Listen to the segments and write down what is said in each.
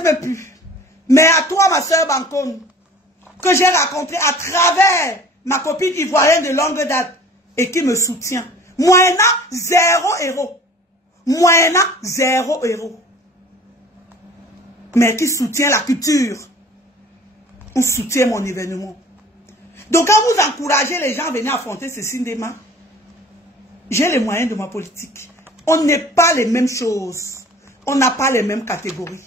veux plus. Mais à toi, ma soeur Bancone, que j'ai rencontré à travers ma copine ivoirienne de longue date et qui me soutient. Moyennant 0 €. Moyennant 0 €. Mais qui soutient la culture. On soutient mon événement. Donc quand vous encouragez les gens à venir affronter Cécile Ndema, j'ai les moyens de ma politique. On n'est pas les mêmes choses. On n'a pas les mêmes catégories.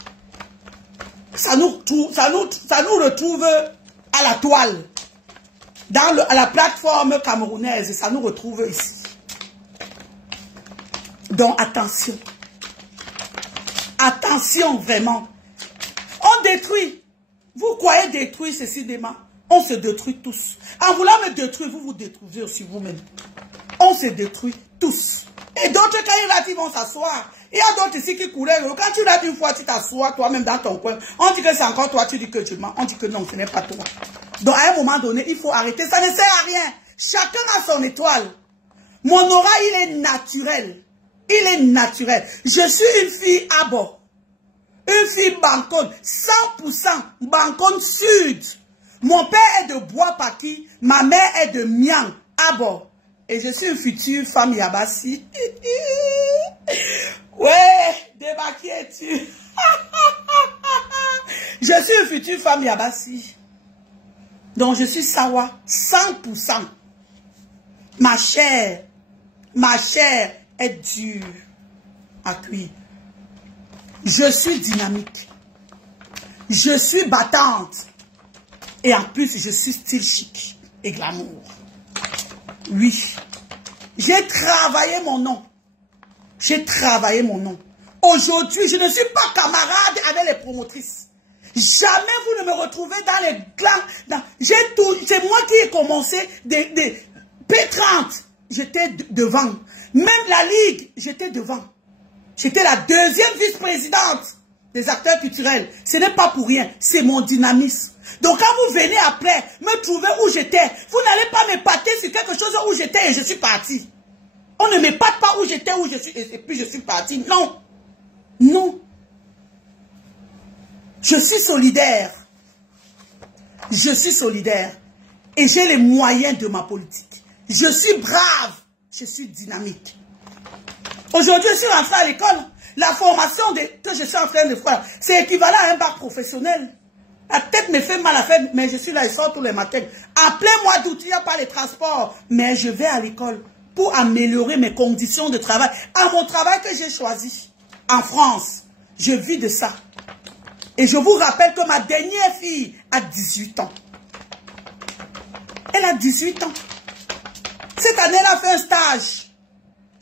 Ça nous retrouve à la toile. À la plateforme camerounaise. Ça nous retrouve ici. Donc attention. Attention vraiment. On détruit. Vous croyez détruire Cécile Ndema? On se détruit tous. En voulant me détruire, vous vous détruisez aussi vous-même. On se détruit tous. Et d'autres, quand ils là, ils vont s'asseoir. Il y a d'autres ici qui couraient. Quand tu l'as une fois, tu t'assois toi-même dans ton coin. On dit que c'est encore toi, tu dis que tu mens. On dit que non, ce n'est pas toi. Donc à un moment donné, il faut arrêter. Ça ne sert à rien. Chacun a son étoile. Mon aura, il est naturel. Il est naturel. Je suis une fille à bord. Une fille Bancone. 100% Bancone Sud. Mon père est de Bois-Paki. Ma mère est de Miang à bord. Et je suis une future femme Yabassi. Ouais, débat qui es-tu? Je suis une future femme Yabassi. Donc je suis Sawa, 100%. Ma chair est dure à cuire. Je suis dynamique. Je suis battante. Et en plus, je suis style chic et glamour. Oui. J'ai travaillé mon nom. J'ai travaillé mon nom. Aujourd'hui, je ne suis pas camarade avec les promotrices. Jamais vous ne me retrouvez dans les clans. C'est moi qui ai commencé des P30. J'étais devant. Même la Ligue, j'étais devant. J'étais la deuxième vice-présidente des acteurs culturels. Ce n'est pas pour rien. C'est mon dynamisme. Donc quand vous venez après me trouver où j'étais, vous n'allez pas m'épater sur quelque chose où j'étais et je suis parti. On ne m'épate pas où j'étais, où je suis, et puis je suis parti. Non. Non. Je suis solidaire. Je suis solidaire. Et j'ai les moyens de ma politique. Je suis brave. Je suis dynamique. Aujourd'hui, je suis rentré à l'école. La formation que je suis en train de faire, c'est équivalent à un bac professionnel. La tête me fait mal à faire, mais je suis là, je sors tous les matins. En plein mois d'août, il n'y a pas les transports. Mais je vais à l'école pour améliorer mes conditions de travail. À mon travail que j'ai choisi en France. Je vis de ça. Et je vous rappelle que ma dernière fille a 18 ans. Elle a 18 ans. Cette année, elle a fait un stage.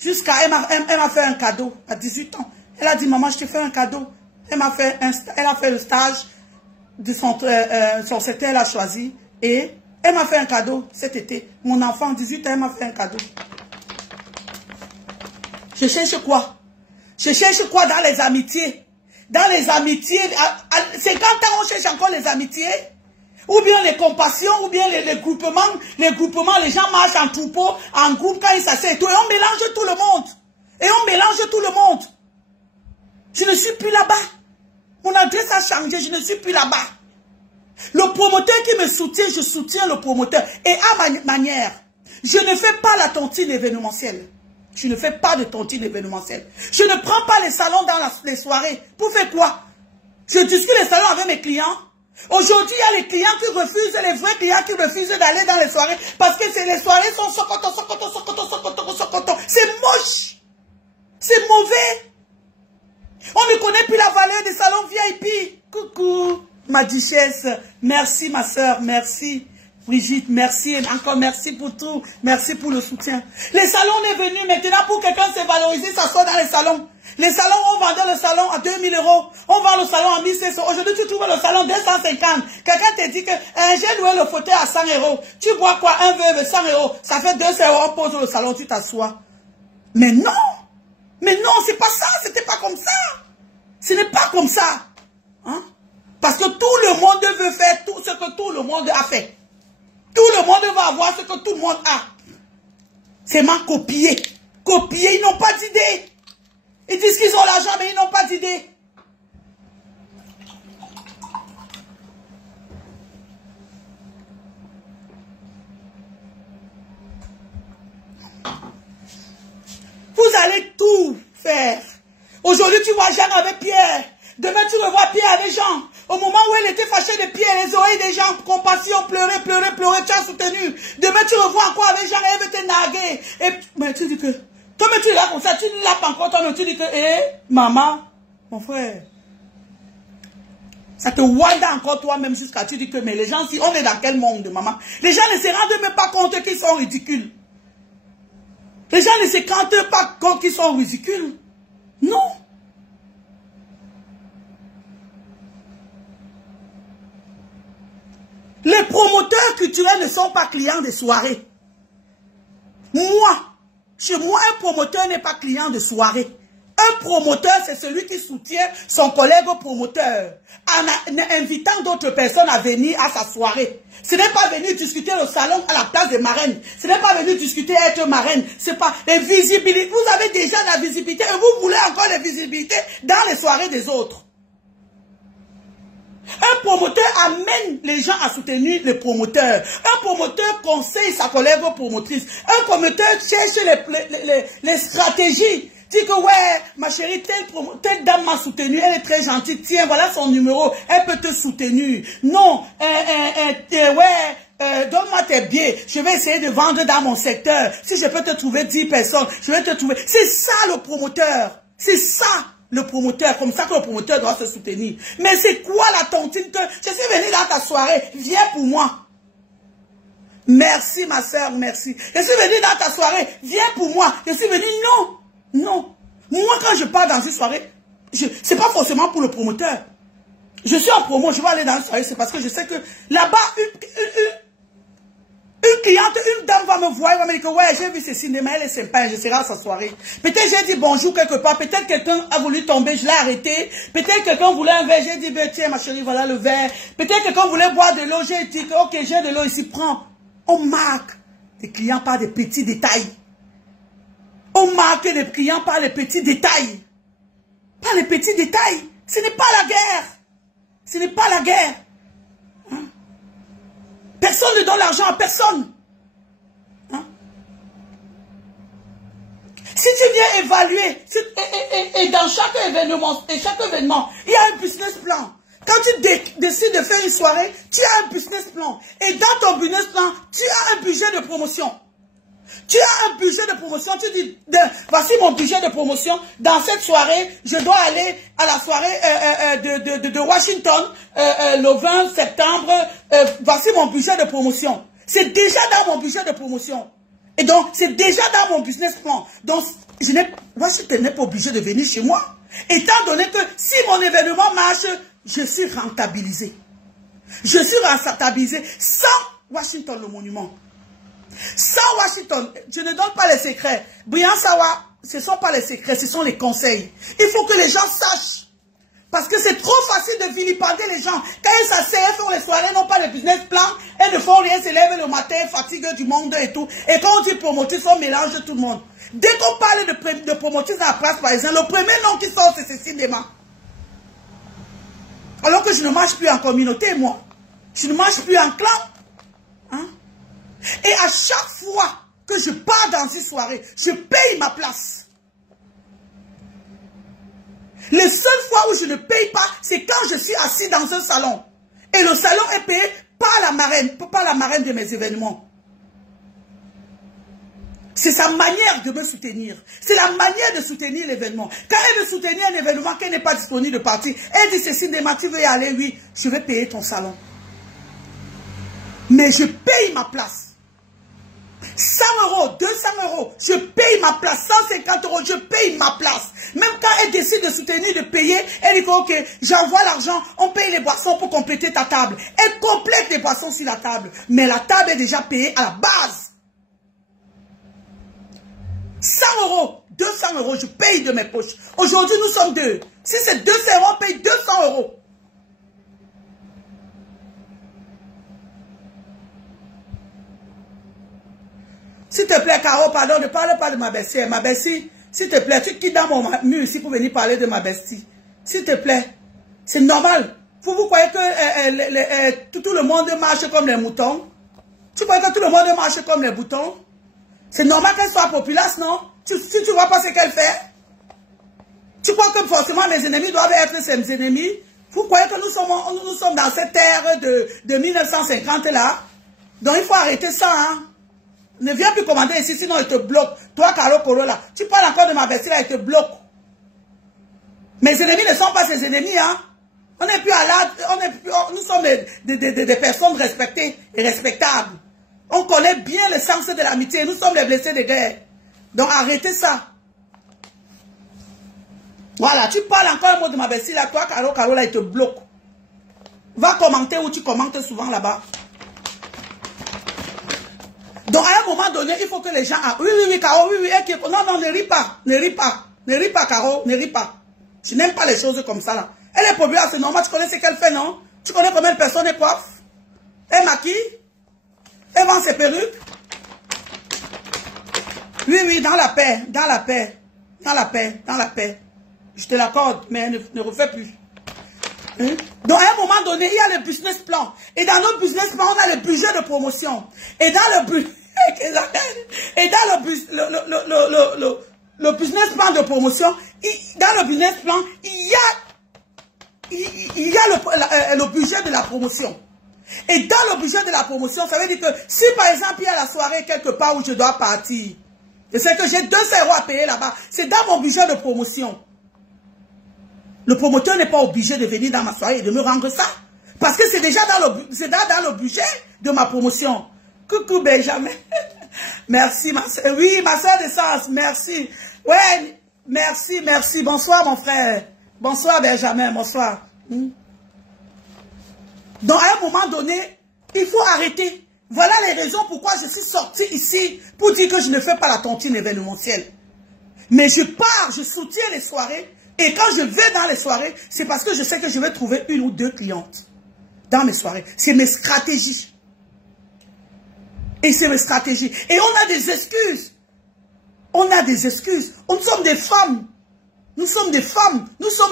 Elle m'a fait un cadeau à 18 ans. Elle a dit, maman, je te fais un cadeau. Elle a fait le stage de son secteur, elle a choisi. Et elle m'a fait un cadeau cet été. Mon enfant, 18 ans, elle m'a fait un cadeau. Je cherche quoi? Je cherche quoi dans les amitiés? Dans les amitiés, à 50 ans, on cherche encore les amitiés? Ou bien les compassions, ou bien les groupements. Les groupements, les gens marchent en troupeau, en groupe, quand ils s'asseyent et tout. Et on mélange tout le monde. Et on mélange tout le monde. Je ne suis plus là-bas. Mon adresse a changé, je ne suis plus là-bas. Le promoteur qui me soutient, je soutiens le promoteur. Et à ma manière, je ne fais pas la tontine événementielle. Je ne fais pas de tontine événementielle. Je ne prends pas les salons dans les soirées. Pour faire quoi? Je discute les salons avec mes clients. Aujourd'hui, il y a les clients qui refusent, les vrais clients qui refusent d'aller dans les soirées. Parce que les soirées sont sokoto. C'est moche. C'est mauvais. On ne connaît plus la valeur des salons VIP. Coucou, ma duchesse. Merci, ma soeur. Merci. Brigitte, merci. Encore merci pour tout. Merci pour le soutien. Les salons, on est venu maintenant pour quelqu'un se valoriser, s'asseoir dans les salons. Les salons, on vendait le salon à 2000 €. On vend le salon à 1500. Aujourd'hui, tu trouves le salon 250. Quelqu'un te dit que j'ai loué le fauteuil à 100 €. Tu vois quoi? Un verre de 100 €. Ça fait 200 €. On pose le salon, tu t'assois. Mais non. Mais non, c'est pas ça. C'était pas comme ça. Ce n'est pas comme ça. Hein? Parce que tout le monde veut faire tout ce que tout le monde a fait. Tout le monde va avoir ce que tout le monde a. C'est ma copier. Copier, ils n'ont pas d'idée. Ils disent qu'ils ont l'argent, mais ils n'ont pas d'idée. tu vois Jean avec Pierre. Demain, tu revois Pierre avec Jean. Au moment où elle était fâchée de Pierre, les oreilles des gens, compassion, pleurer, pleurer, pleurer, tu as soutenu. Demain, tu revois encore avec Jean, elle veut te narguer. Et mais tu dis que, toi, mais tu es là comme ça, tu l'appes encore, toi, mais tu dis que, maman, mon frère, ça te wanda encore toi-même jusqu'à tu dis que, mais les gens, si on est dans quel monde, maman? Les gens ne se rendent même pas compte qu'ils sont ridicules. Les gens ne se rendent pas compte qu'ils sont ridicules. Non. Les promoteurs culturels ne sont pas clients de soirée. Moi, chez moi, un promoteur n'est pas client de soirée. Un promoteur, c'est celui qui soutient son collègue promoteur en invitant d'autres personnes à venir à sa soirée. Ce n'est pas venir discuter au salon à la place des marraines. Ce n'est pas venir discuter être marraine. C'est pas les visibilités. Vous avez déjà la visibilité et vous voulez encore la visibilité dans les soirées des autres. Un promoteur amène les gens à soutenir le promoteur. Un promoteur conseille sa collègue promotrice. Un promoteur cherche les stratégies. Dit que ouais, ma chérie, telle dame m'a soutenu, elle est très gentille. Tiens, voilà son numéro, elle peut te soutenir. Non, donne-moi tes billets. Je vais essayer de vendre dans mon secteur. Si je peux te trouver 10 personnes, je vais te trouver. C'est ça le promoteur. C'est ça. Le promoteur, comme ça que le promoteur doit se soutenir. Mais c'est quoi la tontine que je suis venu dans ta soirée, viens pour moi. Merci ma soeur, merci. Je suis venu dans ta soirée, viens pour moi. Je suis venu, non, non. Moi quand je pars dans une soirée, c'est pas forcément pour le promoteur. Je suis en promo, je vais aller dans une soirée, c'est parce que je sais que là-bas, une cliente, une dame va me voir, elle va me dire que ouais, j'ai vu ce cinéma, elle est sympa, je serai à sa soirée. Peut-être j'ai dit bonjour quelque part, peut-être quelqu'un a voulu tomber, je l'ai arrêté. Peut-être quelqu'un voulait un verre, j'ai dit ben, tiens ma chérie, voilà le verre. Peut-être quelqu'un voulait boire de l'eau, j'ai dit ok, j'ai de l'eau ici, prends. On marque les clients par des petits détails. On marque les clients par les petits détails. Par les petits détails. Ce n'est pas la guerre. Ce n'est pas la guerre. Hein? Personne ne donne l'argent à personne. Hein? Si tu viens évaluer, et dans chaque événement, il y a un business plan. Quand tu décides de faire une soirée, tu as un business plan. Et dans ton business plan, tu as un budget de promotion. Tu as un budget de promotion, tu dis, voici mon budget de promotion. Dans cette soirée, je dois aller à la soirée de Washington le 20 septembre. Voici mon budget de promotion. C'est déjà dans mon budget de promotion. Et donc, c'est déjà dans mon business plan. Donc, Washington n'est pas obligé de venir chez moi. Étant donné que si mon événement marche, je suis rentabilisé. Je suis rentabilisé sans Washington le monument. Sans Washington, je ne donne pas les secrets. Brian Sawa, ce ne sont pas les secrets, ce sont les conseils. Il faut que les gens sachent. Parce que c'est trop facile de vilipender les gens. Quand ils s'asseyent, elles font les soirées, n'ont pas de business plan, elles ne font rien, se lèvent le matin, fatiguent du monde et tout. Et quand on dit promotrice, on mélange tout le monde. Dès qu'on parle de promotrice à la place, par exemple, le premier nom qui sort, c'est ce cinéma. Alors que je ne marche plus en communauté, moi. Je ne marche plus en clan. Hein? Et à chaque fois que je pars dans une soirée, je paye ma place. Les seules fois où je ne paye pas, c'est quand je suis assis dans un salon. Et le salon est payé par la marraine de mes événements. C'est sa manière de me soutenir. C'est la manière de soutenir l'événement. Quand elle veut soutenir un événement qu'elle n'est pas disponible de partir, elle dit, Cécile Ndema, tu veux y aller? Oui, je vais payer ton salon. Mais je paye ma place. 100 euros, 200 euros, je paye ma place. 150 euros, je paye ma place. Même quand elle décide de soutenir, de payer, elle dit ok, j'envoie l'argent, on paye les boissons pour compléter ta table. Elle complète les boissons sur la table. Mais la table est déjà payée à la base. 100 euros, 200 euros, je paye de mes poches. Aujourd'hui, nous sommes deux. Si c'est 200 euros, on paye 200 euros. S'il te plaît, Caro, pardon, ne parle pas de ma bestie. Ma bestie, s'il te plaît, tu quittes dans mon mur ici pour venir parler de ma bestie. S'il te plaît, c'est normal. Vous croyez que tout le monde marche comme les moutons? Tu crois que tout le monde marche comme les boutons? C'est normal qu'elle soit populace, non? Tu vois pas ce qu'elle fait? Tu crois que forcément mes ennemis doivent être ses ennemis? Vous croyez que nous sommes dans cette ère de 1950 là? Donc il faut arrêter ça, hein? Ne viens plus commander ici, sinon il te bloque. Toi, Caro Coro, là, tu parles encore de ma bestie, là, il te bloque. Mes ennemis ne sont pas ses ennemis, hein? On n'est plus à l'âge, nous sommes des personnes respectées et respectables. On connaît bien le sens de l'amitié. Nous sommes les blessés de guerre. Donc arrêtez ça. Voilà, tu parles encore un mot de ma bestie, là, toi, Caro, là, il te bloque. Va commenter où tu commentes souvent là-bas. Donc, à un moment donné, il faut que les gens... Oui, Caro, oui. Non, ne ris pas. Ne ris pas, Caro, ne ris pas. Je n'aime pas les choses comme ça, là. Elle est populaire, c'est normal. Tu connais ce qu'elle fait, non? Tu connais combien de personnes elle coiffe? Elle maquille? Elle vend ses perruques? Oui, dans la paix. Je te l'accorde, mais ne refais plus. Hein? Donc, à un moment donné, il y a le business plan. Et dans notre business plan, on a le budget de promotion. Et dans le business plan de promotion, dans le business plan, il y a le budget de la promotion. Et dans le budget de la promotion, ça veut dire que si par exemple il y a la soirée quelque part où je dois partir, je sais que j'ai 2 € à payer là-bas, c'est dans mon budget de promotion. Le promoteur n'est pas obligé de venir dans ma soirée et de me rendre ça. Parce que c'est déjà dans le budget de ma promotion. Coucou Benjamin. Merci ma soeur. Oui, ma soeur de sens, merci. Ouais, merci. Bonsoir mon frère. Bonsoir Benjamin, bonsoir. Donc à un moment donné, il faut arrêter. Voilà les raisons pourquoi je suis sorti ici pour dire que je ne fais pas la tontine événementielle. Mais je pars, je soutiens les soirées. Et quand je vais dans les soirées, c'est parce que je sais que je vais trouver 1 ou 2 clientes dans mes soirées. C'est mes stratégies. Et c'est mes stratégies. Et on a des excuses. Nous sommes des femmes. Nous sommes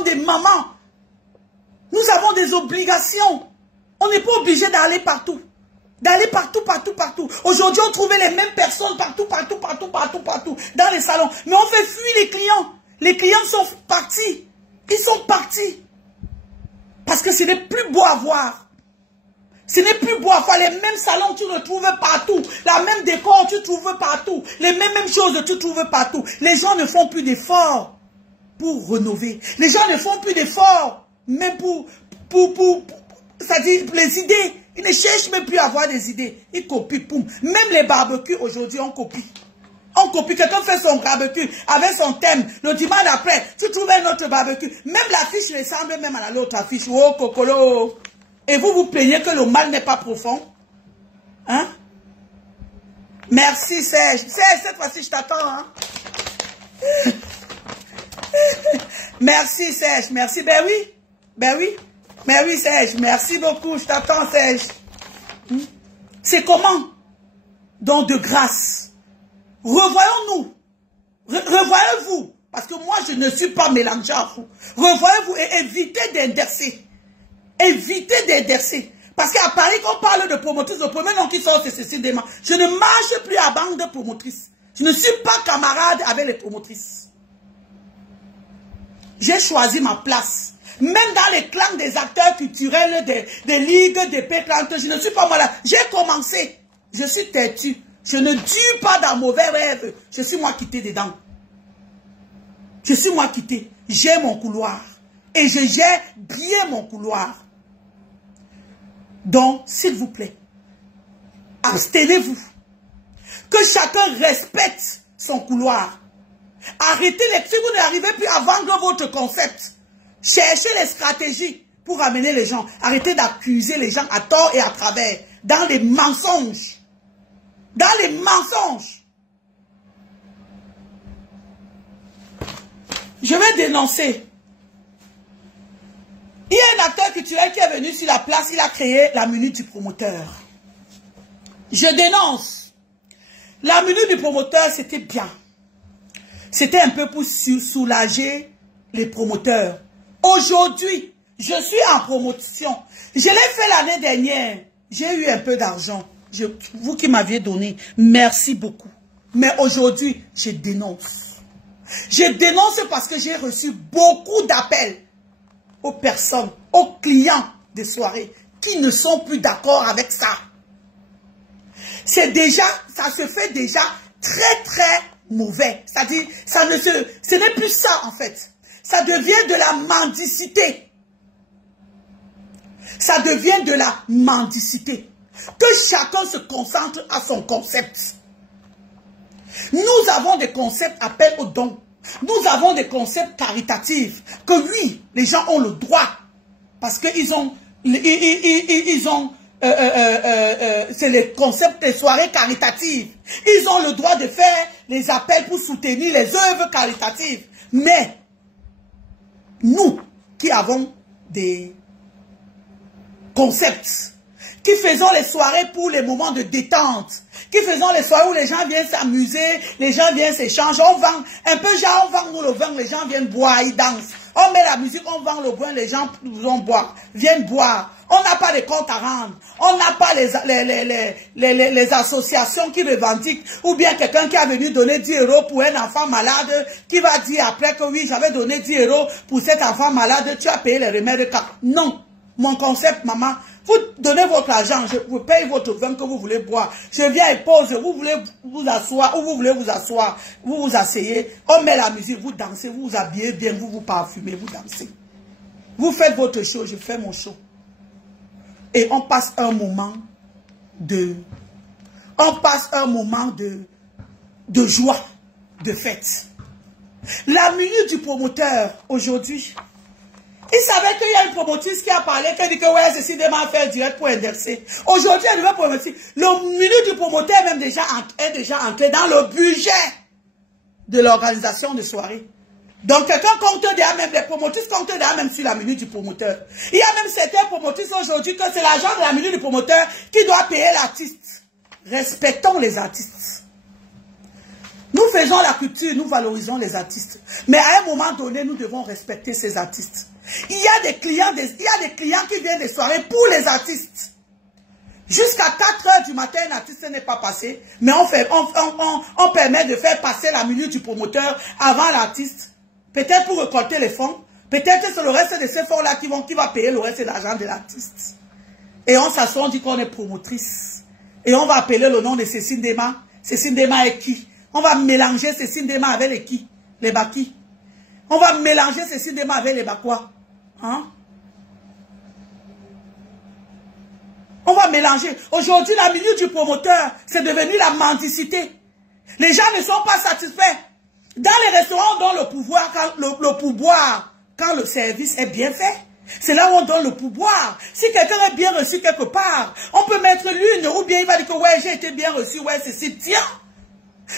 des mamans. Nous avons des obligations. On n'est pas obligé d'aller partout. Partout. Aujourd'hui, on trouvait les mêmes personnes partout, dans les salons. Mais on fait fuir les clients. Les clients sont partis. Ils sont partis. Parce que ce n'est plus beau à voir. Ce n'est plus beau à voir. Les mêmes salons, tu retrouves partout. La même décor, tu trouves partout. Les mêmes choses, tu trouves partout. Les gens ne font plus d'efforts pour rénover. Les gens ne font plus d'efforts même pour c'est-à-dire les idées. Ils ne cherchent même plus à avoir des idées. Ils copient, poum. Même les barbecues, aujourd'hui, on copie. On copie. Quelqu'un fait son barbecue avec son thème. Le dimanche après, tu trouves un autre barbecue. Même l'affiche ressemble même à l'autre affiche. Oh, cocolo. Et vous vous plaignez que le mal n'est pas profond. Hein? Merci, Serge. Serge, cette fois-ci, je t'attends. Hein? Merci, Serge. Merci. Ben oui, Serge. Merci beaucoup. Je t'attends, Serge. C'est comment? Donc, de grâce. Revoyons-nous. Revoyez-vous. Parce que moi, je ne suis pas mélangé à vous. Revoyez-vous et évitez d'indercer. Évitez d'indercer. Parce qu'à Paris, quand on parle de promotrices, le premier nom qui sort, c'est Cécile Desmans. Je ne marche plus à bande de promotrices. Je ne suis pas camarade avec les promotrices. J'ai choisi ma place. Même dans les clans des acteurs culturels, des ligues, des péclantes, je ne suis pas moi là. J'ai commencé. Je suis têtu. Je ne dure pas dans mauvais rêves. Je suis moi quitté dedans. Je suis moi quitté. J'ai mon couloir. Et je gère bien mon couloir. Donc, s'il vous plaît, abstenez-vous. Que chacun respecte son couloir. Arrêtez les... Si vous n'arrivez plus à vendre votre concept, cherchez les stratégies pour amener les gens. Arrêtez d'accuser les gens à tort et à travers. Dans les mensonges. Dans les mensonges. Je vais dénoncer. Il y a un acteur culturel qui est venu sur la place, il a créé la minute du promoteur. Je dénonce. La minute du promoteur, c'était bien. C'était un peu pour soulager les promoteurs. Aujourd'hui, je suis en promotion. Je l'ai fait l'année dernière. J'ai eu un peu d'argent. Vous qui m'aviez donné, merci beaucoup. Mais aujourd'hui, je dénonce. Je dénonce parce que j'ai reçu beaucoup d'appels aux personnes, aux clients des soirées qui ne sont plus d'accord avec ça. C'est déjà, ça se fait déjà très très mauvais. C'est-à-dire, ce n'est plus ça en fait. Ça devient de la mendicité. Ça devient de la mendicité. Que chacun se concentre à son concept. Nous avons des concepts appel aux dons. Nous avons des concepts caritatifs. Que oui, les gens ont le droit. Parce qu'ils ont... c'est les concepts des soirées caritatives. Ils ont le droit de faire les appels pour soutenir les œuvres caritatives. Mais, nous qui avons des concepts, qui faisons les soirées pour les moments de détente, qui faisons les soirées où les gens viennent s'amuser, les gens viennent s'échanger, on vend, un peu genre on vend nous le vin, les gens viennent boire, ils dansent. On met la musique, on vend le vin, les gens vont boire, viennent boire. On n'a pas de compte à rendre. On n'a pas les associations qui revendiquent. Ou bien quelqu'un qui a venu donner 10 € pour un enfant malade, qui va dire après que oui, j'avais donné 10 € pour cet enfant malade, tu as payé les remèdes. Non. Mon concept, maman, vous donnez votre argent, je vous paye votre vin que vous voulez boire. Je viens et pose, vous voulez vous asseoir, ou vous voulez vous asseoir, vous vous asseyez, on met la musique, vous dansez, vous vous habillez bien, vous vous parfumez, vous dansez. Vous faites votre show, je fais mon show. Et on passe un moment de joie, de fête. La minute du promoteur, aujourd'hui, il savait qu'il y a une promotrice qui a parlé, qui a dit que ouais, ceci demain faire direct pour indexer. Aujourd'hui, elle veut promotrice. Le minute du promoteur est déjà entré dans le budget de l'organisation de soirée. Donc, quelqu'un compte derrière, même les promotrices comptent derrière même sur la minute du promoteur. Il y a même certains promotrices aujourd'hui que c'est l'agent de la minute du promoteur qui doit payer l'artiste. Respectons les artistes. Nous faisons la culture, nous valorisons les artistes. Mais à un moment donné, nous devons respecter ces artistes. Il y a des clients qui viennent des soirées pour les artistes. Jusqu'à 4 h du matin, un artiste n'est pas passé, mais on permet de faire passer la minute du promoteur avant l'artiste. Peut-être pour récolter les fonds. Peut-être que c'est le reste de ces fonds-là qui va payer le reste de l'argent de l'artiste. Et on s'assoit, on dit qu'on est promotrice. Et on va appeler le nom de Cécile Dema. Cécile Dema est qui? On va mélanger Cécile Dema avec les qui? Les Baki. On va mélanger Cécile Dema avec les Bakwa. Hein? On va mélanger. Aujourd'hui, la minute du promoteur, c'est devenu la mendicité. Les gens ne sont pas satisfaits. Dans les restaurants, on donne le pouvoir quand le service est bien fait. C'est là où on donne le pouvoir. Si quelqu'un est bien reçu quelque part, on peut mettre l'une, ou bien il va dire que ouais, j'ai été bien reçu, ouais, c'est tiens.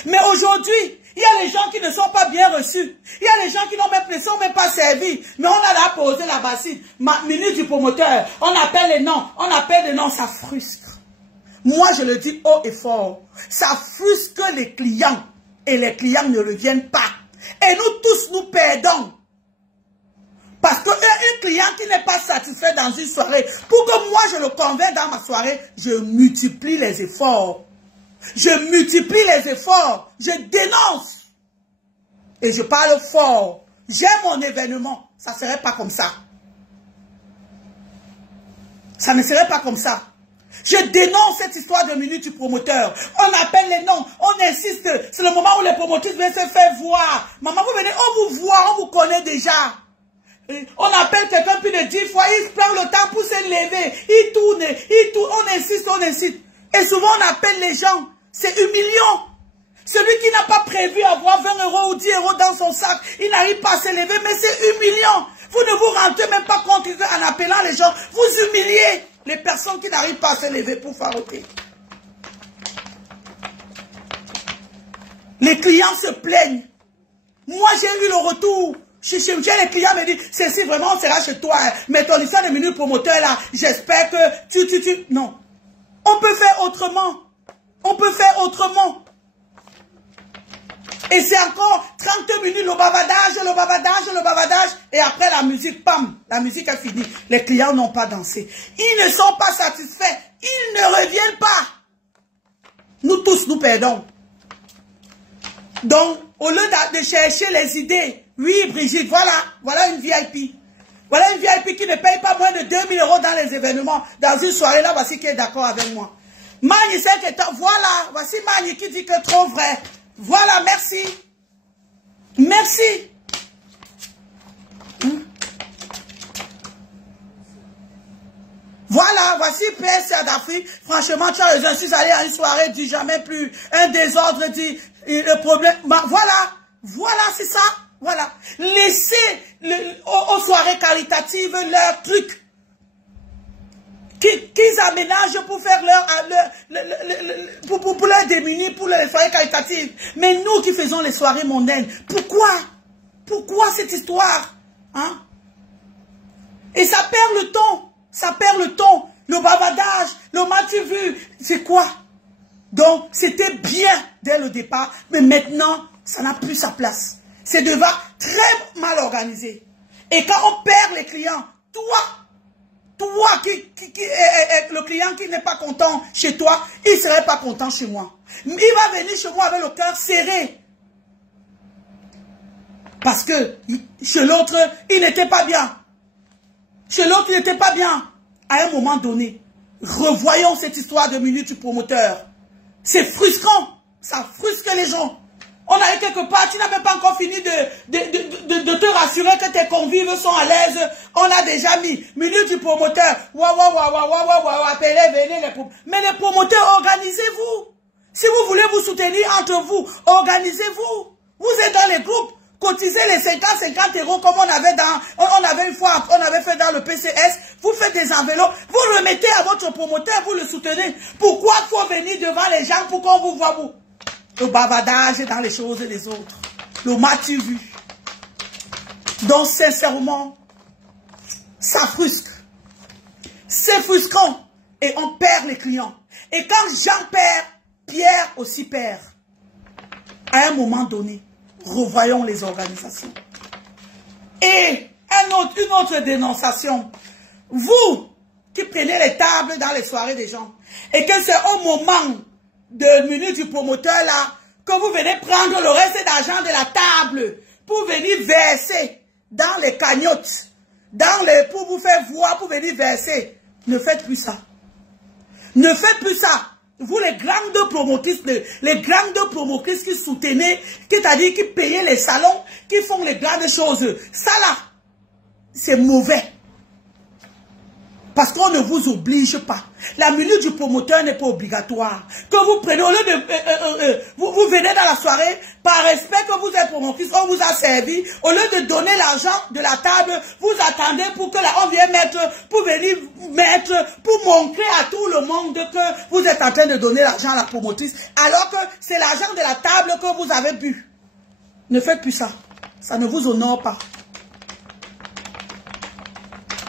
Mais aujourd'hui, il y a les gens qui ne sont pas bien reçus. Il y a les gens qui ne sont même pas servis. Mais on a là posé la bassine. Minute du promoteur. On appelle les noms. Ça frustre. Moi, je le dis haut et fort. Ça frustre les clients. Et les clients ne reviennent pas. Et nous tous, nous perdons. Parce qu'un client qui n'est pas satisfait dans une soirée, pour que moi, je le convainc dans ma soirée, je multiplie les efforts. Je multiplie les efforts. Je dénonce. Et je parle fort. J'aime mon événement. Ça ne serait pas comme ça. Ça ne serait pas comme ça. Je dénonce cette histoire de minute du promoteur. On appelle les noms. On insiste. C'est le moment où les promoteurs viennent se faire voir. Maman, vous venez, on vous voit, on vous connaît déjà. On appelle quelqu'un plus de 10 fois. Il prend le temps pour se lever. Il tourne. On insiste. Et souvent, on appelle les gens. C'est humiliant. Celui qui n'a pas prévu avoir 20 € ou 10 € dans son sac, il n'arrive pas à se lever, mais c'est humiliant. Vous ne vous rendez même pas compte en appelant les gens. Vous humiliez les personnes qui n'arrivent pas à se lever pour faroter. Les clients se plaignent. Moi, j'ai eu le retour. J'ai les clients me disent, c'est vraiment, on sera chez toi. Mais ton histoire de minute promoteur là, j'espère que tu... Non. On peut faire autrement. On peut faire autrement. Et c'est encore 30 minutes, le bavardage. Et après la musique, pam, la musique est finie. Les clients n'ont pas dansé. Ils ne sont pas satisfaits. Ils ne reviennent pas. Nous tous, nous perdons. Donc, au lieu de chercher les idées, oui, Brigitte, voilà une VIP. Voilà une VIP qui ne paye pas moins de 2000 € dans les événements. Dans une soirée, là, voici qui est d'accord avec moi. Mani, c'est que voilà, voici Mani qui dit que trop vrai. Voilà, merci. Merci. Voilà, voici PSR d'Afrique. Franchement, tu as raison, je suis allé à une soirée, dit jamais plus. Un désordre, dit le problème. Voilà, c'est ça. Voilà. Laissez aux soirées caritatives leur truc. Qu'ils aménagent pour faire pour leur démunis, pour les soirées caritatives. Mais nous qui faisons les soirées mondaines, pourquoi cette histoire? Hein? Et ça perd le ton. Ça perd le ton. Le bavardage, le m'as-tu vu? C'est quoi? Donc, c'était bien dès le départ, mais maintenant, ça n'a plus sa place. C'est devant très mal organisé. Et quand on perd les clients, toi le client qui n'est pas content chez toi, il ne serait pas content chez moi. Il va venir chez moi avec le cœur serré. Parce que chez l'autre, il n'était pas bien. Chez l'autre, il n'était pas bien. À un moment donné, revoyons cette histoire de minute du promoteur. C'est frustrant. Ça frustre les gens. On allait quelque part, tu n'as même pas encore fini de te rassurer que tes convives sont à l'aise. On a déjà mis minute du promoteur. Appelez, venez les promoteurs. Mais les promoteurs, organisez-vous. Si vous voulez vous soutenir entre vous, organisez-vous. Vous êtes dans les groupes. Cotisez les 50 € comme on avait une fois, on avait fait dans le PCS. Vous faites des enveloppes, vous le mettez à votre promoteur, vous le soutenez. Pourquoi il faut venir devant les gens pour qu'on vous voit vous? Le bavardage dans les choses des autres. Le m'as-tu vu? Donc sincèrement, ça frustre. C'est frustrant. Et on perd les clients. Et quand Jean perd, Pierre aussi perd. À un moment donné, revoyons les organisations. Et une autre dénonciation. Vous qui prenez les tables dans les soirées des gens et que c'est au moment de minute du promoteur là que vous venez prendre le reste d'argent de la table pour venir verser dans les cagnottes, pour vous faire voir, pour venir verser. Ne faites plus ça. Ne faites plus ça. Vous, les grandes promotrices, les grandes promotrices qui soutenaient, c'est-à-dire qui payaient les salons, qui font les grandes choses. Ça là, c'est mauvais. Parce qu'on ne vous oblige pas. La minute du promoteur n'est pas obligatoire. Que vous prenez, au lieu de... vous venez dans la soirée, par respect que vous êtes promotrice, on vous a servi. Au lieu de donner l'argent de la table, vous attendez pour que on vienne mettre, pour venir mettre, pour montrer à tout le monde que vous êtes en train de donner l'argent à la promotrice. Alors que c'est l'argent de la table que vous avez bu. Ne faites plus ça. Ça ne vous honore pas.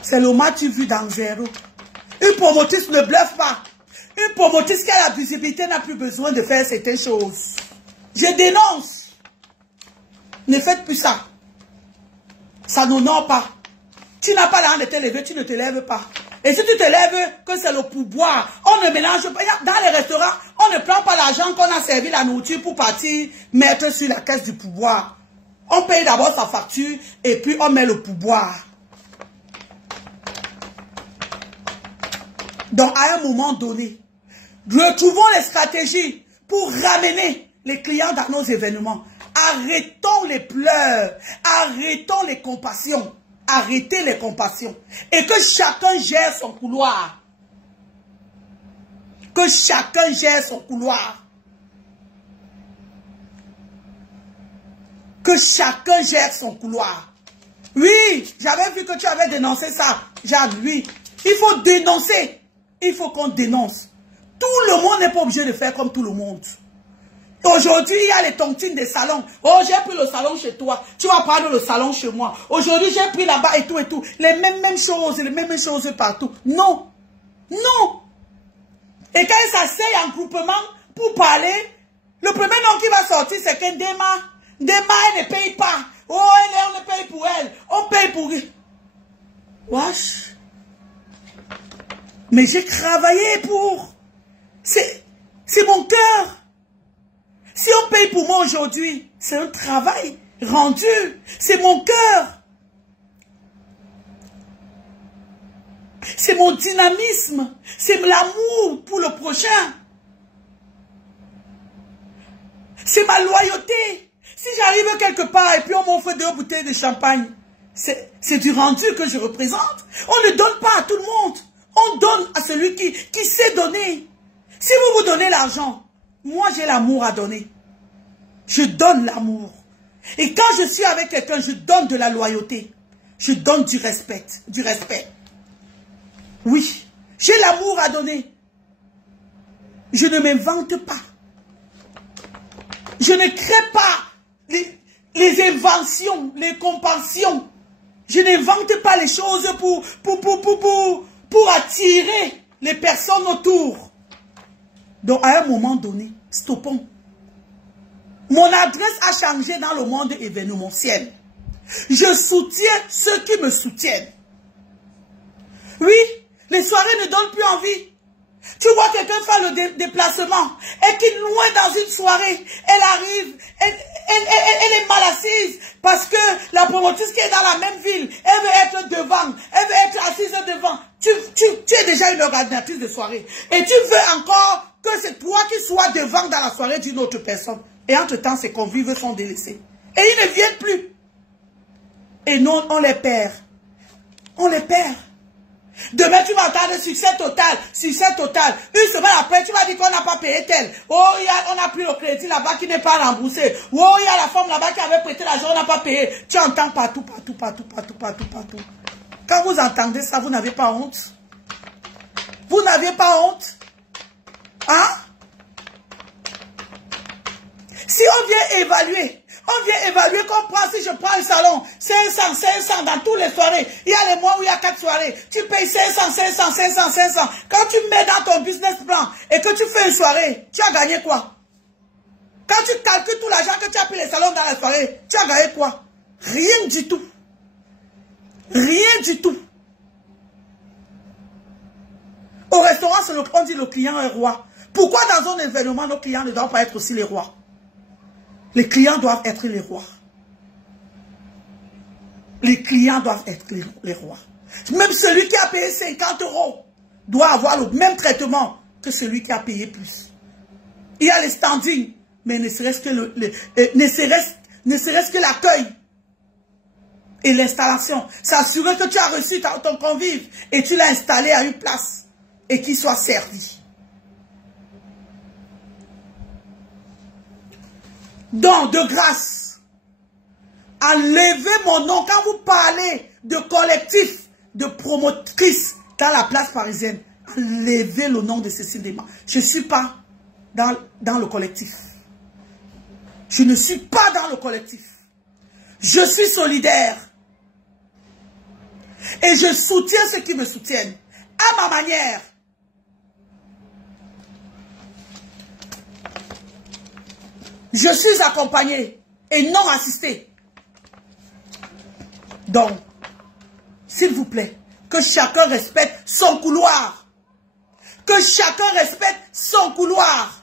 C'est le m'as-tu vu dans zéro. Une promotrice ne bluffe pas. Une promotrice qui a la visibilité n'a plus besoin de faire certaines choses. Je dénonce. Ne faites plus ça. Ça n'honore pas. Tu n'as pas l'air de te lever, tu ne te lèves pas. Et si tu te lèves, que c'est le pourboire. On ne mélange pas. Dans les restaurants, on ne prend pas l'argent qu'on a servi la nourriture pour partir mettre sur la caisse du pourboire. On paye d'abord sa facture et puis on met le pourboire. Donc, à un moment donné, retrouvons les stratégies pour ramener les clients dans nos événements. Arrêtons les pleurs, arrêtons les compassions, arrêtez les compassions. Et que chacun gère son couloir. Que chacun gère son couloir. Que chacun gère son couloir. Oui, j'avais vu que tu avais dénoncé ça. Jacques, oui, il faut dénoncer. Il faut qu'on dénonce. Tout le monde n'est pas obligé de faire comme tout le monde. Aujourd'hui, il y a les tontines des salons. Oh, j'ai pris le salon chez toi. Tu vas prendre le salon chez moi. Aujourd'hui, j'ai pris là-bas et tout et tout. Les mêmes choses partout. Non. Non. Et quand ils s'asseyent en groupement pour parler, le premier nom qui va sortir, c'est que Ndema. Ndema, elle ne paye pas. Oh, on ne paye pour elle. On paye pour lui. Wesh. Mais j'ai travaillé pour... C'est mon cœur. Si on paye pour moi aujourd'hui, c'est un travail rendu. C'est mon cœur. C'est mon dynamisme. C'est l'amour pour le prochain. C'est ma loyauté. Si j'arrive quelque part et puis on m'offre 2 bouteilles de champagne, c'est du rendu que je représente. On ne donne pas à tout le monde. On donne à celui qui sait donner. Si vous vous donnez l'argent, moi j'ai l'amour à donner. Je donne l'amour. Et quand je suis avec quelqu'un, je donne de la loyauté. Je donne du respect. Du respect. Oui, j'ai l'amour à donner. Je ne m'invente pas. Je ne crée pas les inventions, les compassions. Je n'invente pas les choses pour attirer les personnes autour. Donc, à un moment donné, stoppons. Mon adresse a changé dans le monde événementiel. Je soutiens ceux qui me soutiennent. Oui, les soirées ne donnent plus envie. Tu vois quelqu'un faire le déplacement et qui loin dans une soirée, elle arrive, elle est mal assise parce que la promotrice qui est dans la même ville, elle veut être devant, elle veut être assise devant. Tu es déjà une organisatrice de soirée et tu veux encore que c'est toi qui sois devant dans la soirée d'une autre personne. Et entre-temps, ses convives sont délaissés. Et ils ne viennent plus. Et non, on les perd. On les perd. Demain, tu vas entendre succès total, succès total. Une semaine après, tu vas dire qu'on n'a pas payé tel. Oh, on a pris le crédit là-bas qui n'est pas remboursé. Oh, il y a la femme là-bas qui avait prêté l'argent, on n'a pas payé. Tu entends partout. Quand vous entendez ça, vous n'avez pas honte? Vous n'avez pas honte? Hein? Si on vient évaluer qu'on prend, si je prends un salon, 500, dans toutes les soirées, il y a les mois où il y a 4 soirées, tu payes 500. Quand tu mets dans ton business plan et que tu fais une soirée, tu as gagné quoi? Quand tu calcules tout l'argent que tu as pris les salons dans la soirée, tu as gagné quoi? Rien du tout. Rien du tout. Au restaurant, on dit le client est roi. Pourquoi dans un événement, nos clients ne doivent pas être aussi les rois? Les clients doivent être les rois. Les clients doivent être les rois. Même celui qui a payé 50 € doit avoir le même traitement que celui qui a payé plus. Il y a les standings, mais ne serait-ce que l'accueil et l'installation. S'assurer que tu as reçu ton convive et tu l'as installé à une place et qu'il soit servi. Donc, de grâce, enlevez mon nom. Quand vous parlez de collectif, de promotrice dans la place parisienne, enlevez le nom de Cécile Desmar. Je ne suis pas dans le collectif. Je ne suis pas dans le collectif. Je suis solidaire. Et je soutiens ceux qui me soutiennent. À ma manière. Je suis accompagné et non assisté. Donc, s'il vous plaît, que chacun respecte son couloir. Que chacun respecte son couloir.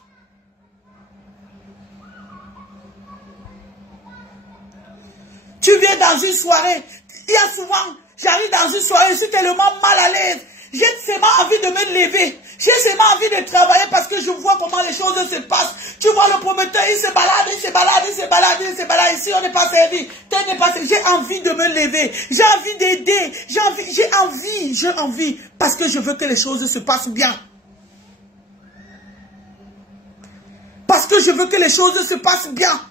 Tu viens dans une soirée, il y a souvent, j'arrive dans une soirée, je suis tellement mal à l'aise. J'ai seulement envie de me lever. J'ai seulement envie de travailler parce que je vois comment les choses se passent. Tu vois le promoteur, il se balade. Ici, on n'est pas servi. J'ai envie de me lever. J'ai envie d'aider. J'ai envie. Parce que je veux que les choses se passent bien. Parce que je veux que les choses se passent bien.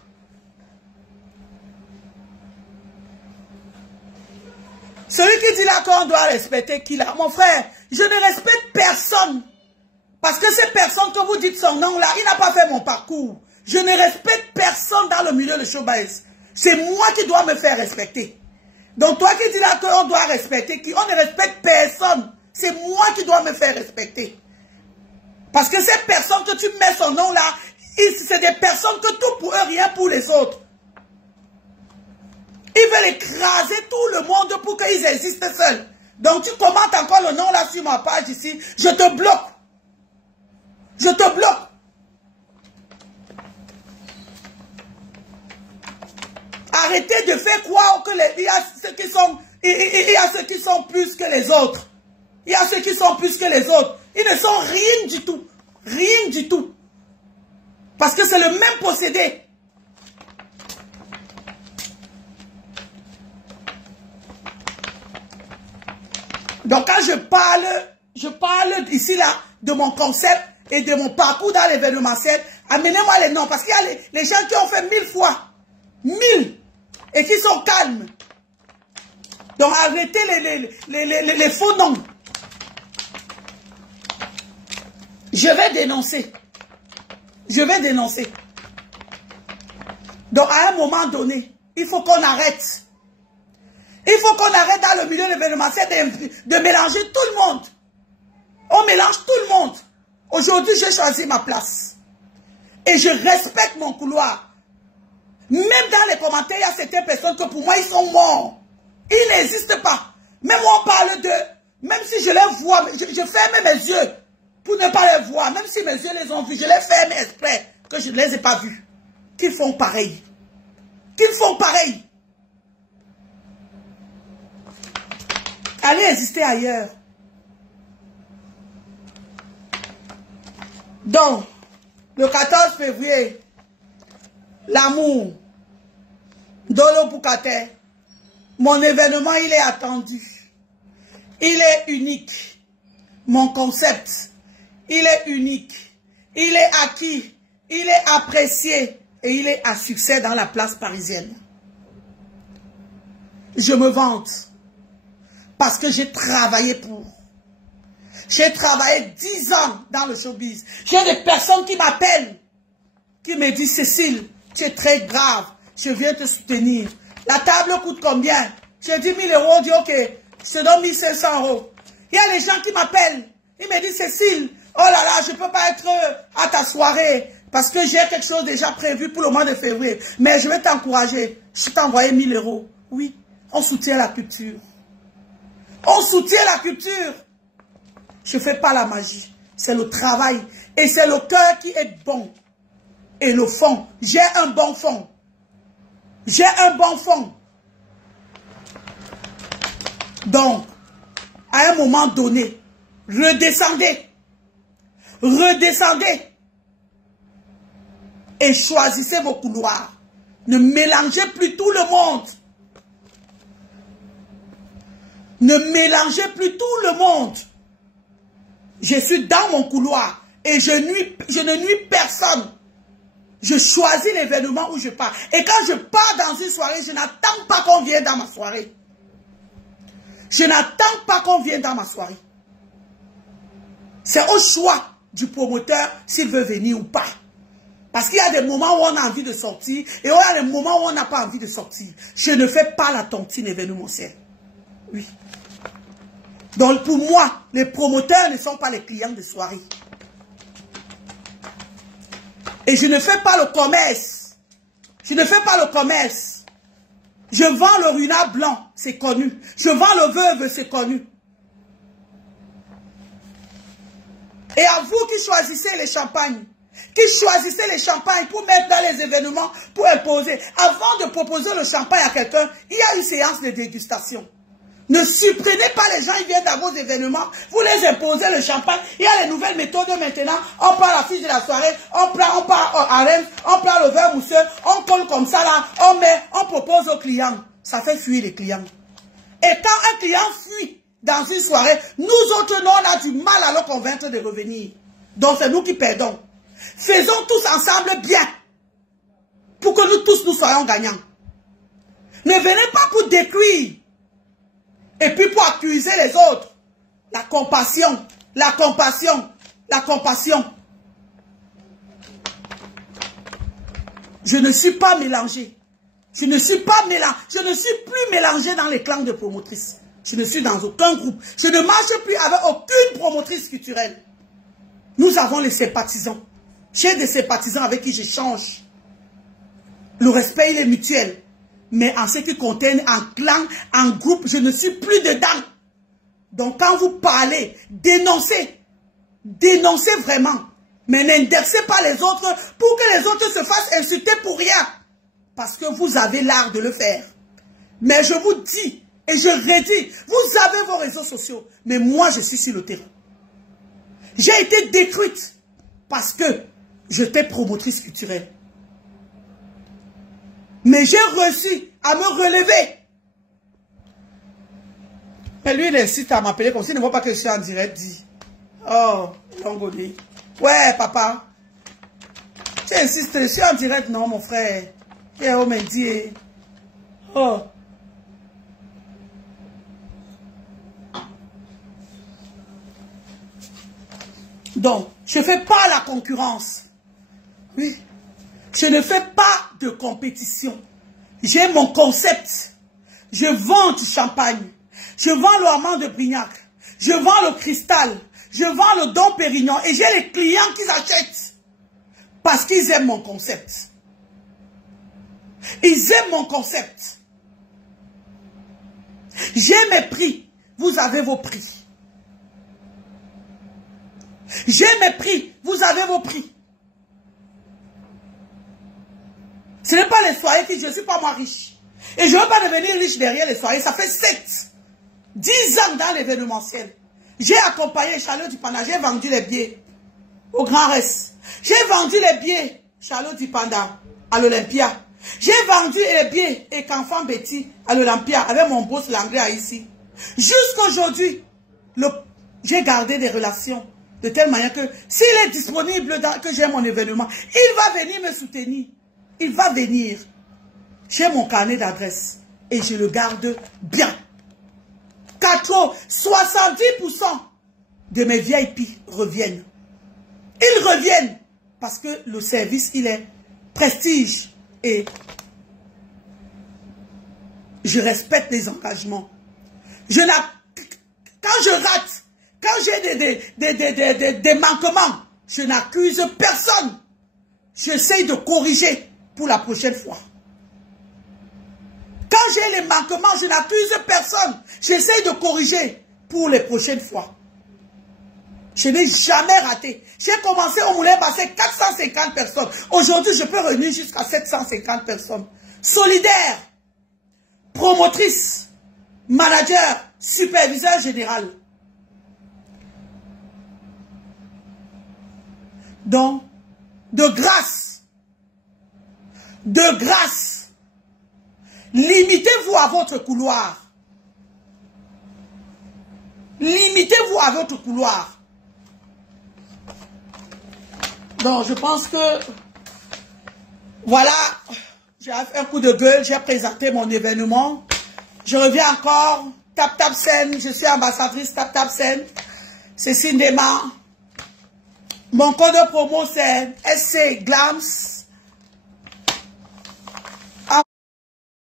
Celui qui dit là qu'on doit respecter qui là, mon frère, je ne respecte personne. Parce que ces personnes que vous dites son nom là, il n'a pas fait mon parcours. Je ne respecte personne dans le milieu de showbiz. C'est moi qui dois me faire respecter. Donc toi qui dis là qu'on doit respecter qui, on ne respecte personne. C'est moi qui dois me faire respecter. Parce que ces personnes que tu mets son nom là, c'est des personnes que tout pour eux, rien pour les autres. Ils veulent écraser tout le monde pour qu'ils existent seuls. Donc tu commentes encore le nom là sur ma page ici. Je te bloque. Je te bloque. Arrêtez de faire croire que il y a ceux qui sont, il y a ceux qui sont plus que les autres. Il y a ceux qui sont plus que les autres. Ils ne sont rien du tout. Rien du tout. Parce que c'est le même procédé. Donc quand je parle ici là de mon concept et de mon parcours dans l'événementiel, amenez-moi les noms. Parce qu'il y a les gens qui ont fait 1000 fois. 1000. Et qui sont calmes. Donc arrêtez les faux noms. Je vais dénoncer. Je vais dénoncer. Donc à un moment donné, il faut qu'on arrête. Il faut qu'on arrête dans le milieu de l'événementiel de mélanger tout le monde. On mélange tout le monde. Aujourd'hui, j'ai choisi ma place. Et je respecte mon couloir. Même dans les commentaires, il y a certaines personnes que pour moi, ils sont morts. Ils n'existent pas. Même on parle d'eux. Même si je les vois, je ferme mes yeux pour ne pas les voir. Même si mes yeux les ont vus, je les ferme exprès que je ne les ai pas vus. Qu'ils font pareil. Qu'ils font pareil. Allez exister ailleurs. Donc, le 14 février, l'amour, Dolo Bukate, mon événement, il est attendu. Il est unique. Mon concept, il est unique. Il est acquis. Il est apprécié. Et il est à succès dans la place parisienne. Je me vante. Parce que j'ai travaillé pour. J'ai travaillé 10 ans dans le showbiz. J'ai des personnes qui m'appellent, qui me disent, Cécile, tu es très grave, je viens te soutenir. La table coûte combien? J'ai dit 1000 euros, on dit ok, je te donne 1500 euros. Il y a les gens qui m'appellent, ils me disent, Cécile, oh là là, je ne peux pas être à ta soirée, parce que j'ai quelque chose déjà prévu pour le mois de février. Mais je vais t'encourager, je t'ai envoyé 1000 euros. Oui, on soutient la culture. On soutient la culture. Je ne fais pas la magie. C'est le travail. Et c'est le cœur qui est bon. Et le fond. J'ai un bon fond. J'ai un bon fond. Donc, à un moment donné, redescendez. Redescendez. Et choisissez vos couloirs. Ne mélangez plus tout le monde. Ne mélangez plus tout le monde. Je suis dans mon couloir et je ne nuis personne. Je choisis l'événement où je pars. Et quand je pars dans une soirée, je n'attends pas qu'on vienne dans ma soirée. Je n'attends pas qu'on vienne dans ma soirée. C'est au choix du promoteur s'il veut venir ou pas. Parce qu'il y a des moments où on a envie de sortir et il y a des moments où on n'a pas envie de sortir. Je ne fais pas la tontine événementielle. Oui. Donc pour moi, les promoteurs ne sont pas les clients de soirée. Et je ne fais pas le commerce. Je ne fais pas le commerce. Je vends le runard blanc, c'est connu. Je vends le veuve, c'est connu. Et à vous qui choisissez les champagnes, qui choisissez les champagnes pour mettre dans les événements, pour imposer. Avant de proposer le champagne à quelqu'un, il y a une séance de dégustation. Ne surprenez pas les gens, ils viennent dans vos événements, vous les imposez le champagne. Il y a les nouvelles méthodes maintenant. On prend la fiche de la soirée, on part à Rennes, on prend le verre mousseux, on colle comme ça là, on propose aux clients. Ça fait fuir les clients. Et quand un client fuit dans une soirée, nous autres, nous, on a du mal à le convaincre de revenir. Donc c'est nous qui perdons. Faisons tous ensemble bien, pour que nous tous nous soyons gagnants. Ne venez pas pour détruire. Et puis pour accuser les autres. La compassion, la compassion, la compassion. Je ne suis pas mélangé. Je ne suis plus mélangé dans les clans de promotrices. Je ne suis dans aucun groupe. Je ne marche plus avec aucune promotrice culturelle. Nous avons les sympathisants. J'ai des sympathisants avec qui j'échange. Le respect, il est mutuel. Mais en ce qui concerne en clan, en groupe, je ne suis plus dedans. Donc quand vous parlez, dénoncez. Dénoncez vraiment. Mais n'indexez pas les autres pour que les autres se fassent insulter pour rien. parce que vous avez l'art de le faire. Mais je vous dis, et je redis, vous avez vos réseaux sociaux, mais moi je suis sur le terrain. J'ai été détruite parce que j'étais promotrice culturelle. Mais j'ai réussi à me relever. Mais lui, il insiste à m'appeler comme s'il ne voit pas que je suis en direct, dit. Oh, Longoni. Ouais, papa. Tu insistes, je suis en direct, non, mon frère. Et on m'a dit. Oh. Donc, je ne fais pas la concurrence. Oui. Je ne fais pas de compétition. J'ai mon concept. Je vends du champagne. Je vends le Armand de Brignac. Je vends le cristal. Je vends le Dom Pérignon. Et j'ai les clients qui achètent. Parce qu'ils aiment mon concept. Ils aiment mon concept. J'ai mes prix. Vous avez vos prix. J'ai mes prix. Vous avez vos prix. Ce n'est pas les soirées qui je ne suis pas moi riche. Et je ne veux pas devenir riche derrière les soirées. Ça fait 10 ans dans l'événementiel. J'ai accompagné Charlotte Dupanda. J'ai vendu les billets au Grand Reste. J'ai vendu les billets Charlotte Dupanda à l'Olympia. J'ai vendu les billets et qu'enfant Betty à l'Olympia avec mon boss l'anglais ici. Jusqu'aujourd'hui, j'ai gardé des relations de telle manière que s'il est disponible que j'ai mon événement, il va venir me soutenir. Il va venir. J'ai mon carnet d'adresse et je le garde bien. 70% de mes VIP reviennent. Ils reviennent parce que le service, il est prestige et je respecte les engagements. Quand je rate, quand j'ai des manquements, je n'accuse personne. J'essaie de corriger pour la prochaine fois. Quand j'ai les manquements, je n'accuse personne. J'essaie de corriger pour les prochaines fois. Je n'ai jamais raté. J'ai commencé au Moulin Basset 450 personnes. Aujourd'hui, je peux revenir jusqu'à 750 personnes. Solidaire, promotrice, manager, superviseur général. Donc, de grâce, limitez-vous à votre couloir. Limitez-vous à votre couloir. Donc, je pense que, voilà, j'ai fait un coup de gueule, j'ai présenté mon événement. Je reviens encore, Tap Tap Scène, je suis ambassadrice Tap Tap Scène. C'est Cinéma. Mon code de promo, c'est SC Glams.